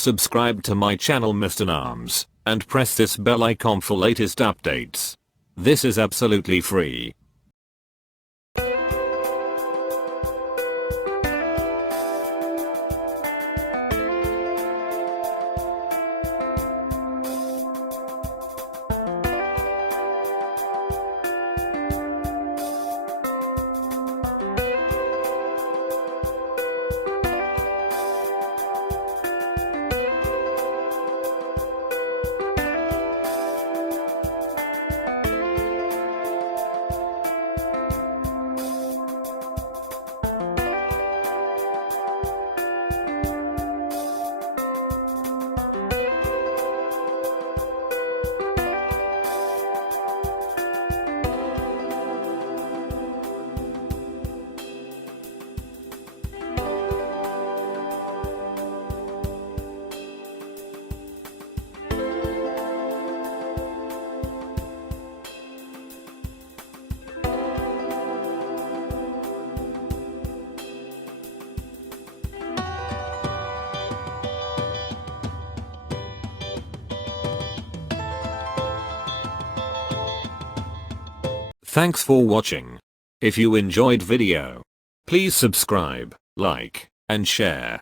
Subscribe to my channel MrNams, and press this bell icon for latest updates. This is absolutely free. Thanks for watching. If you enjoyed video, please subscribe, like, and share.